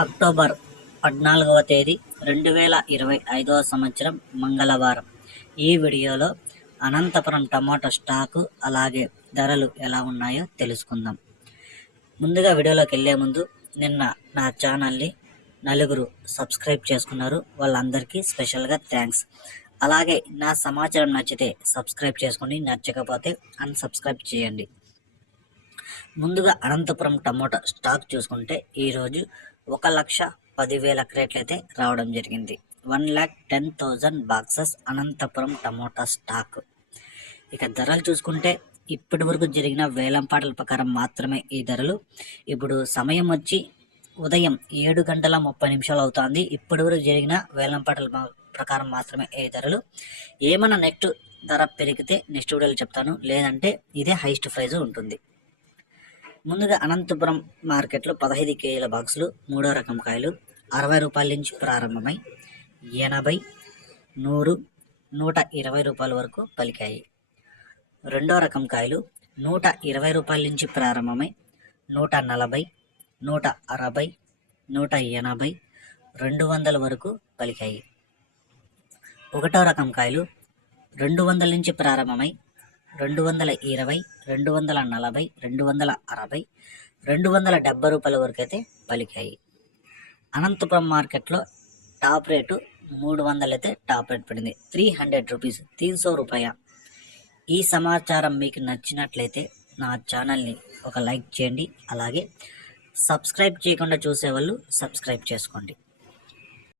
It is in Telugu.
అక్టోబర్ 14వ తేదీ 2025వ సంవత్సరం మంగళవారం. ఈ వీడియోలో అనంతపురం టమాటో స్టాకు అలాగే ధరలు ఎలా ఉన్నాయో తెలుసుకుందాం. ముందుగా వీడియోలోకి వెళ్ళే ముందు నిన్న నా ఛానల్ని నలుగురు సబ్స్క్రైబ్ చేసుకున్నారు, వాళ్ళందరికీ స్పెషల్గా థ్యాంక్స్. అలాగే నా సమాచారం నచ్చితే సబ్స్క్రైబ్ చేసుకోండి, నచ్చకపోతే అన్సబ్స్క్రైబ్ చేయండి. ముందుగా అనంతపురం టమోటా స్టాక్ చూసుకుంటే ఈరోజు 1,10,000 క్రేట్లు అయితే రావడం జరిగింది. 1,10,000 బాక్సెస్ అనంతపురం టమోటా స్టాక్. ఇక ధరలు చూసుకుంటే ఇప్పటి వరకు జరిగిన వేలంపాటల ప్రకారం మాత్రమే ఈ ధరలు. ఇప్పుడు సమయం వచ్చి ఉదయం 7:30 అవుతుంది. ఇప్పటి వరకు జరిగిన వేలంపాటల ప్రకారం మాత్రమే ఈ ధరలు. ఏమన్నా నెక్స్ట్ ధర పెరిగితే నెక్స్ట్ వీడియోలో చెప్తాను, లేదంటే ఇదే హైయెస్ట్ ప్రైజ్ ఉంటుంది. ముందుగా అనంతపురం మార్కెట్లో 15 కేజీల బాక్సులు మూడో రకం కాయలు 60 రూపాయల నుంచి ప్రారంభమై 80, 100, 120 రూపాయల వరకు పలికాయి. రెండో రకం కాయలు 120 రూపాయల నుంచి ప్రారంభమై 140, 160, 180, 200 వరకు పలికాయి. ఒకటో రకం కాయలు 200 నుంచి ప్రారంభమై 220, 240, 260, 270 రూపాయల వరకు అయితే పలికాయి. అనంతపురం మార్కెట్లో టాప్ రేటు 300 అయితే టాప్ రేట్ పడింది. 300 రూపీస్, 300 రూపాయ. ఈ సమాచారం మీకు నచ్చినట్లయితే నా ఛానల్ని ఒక లైక్ చేయండి, అలాగే సబ్స్క్రైబ్ చేయకుండా చూసేవాళ్ళు సబ్స్క్రైబ్ చేసుకోండి.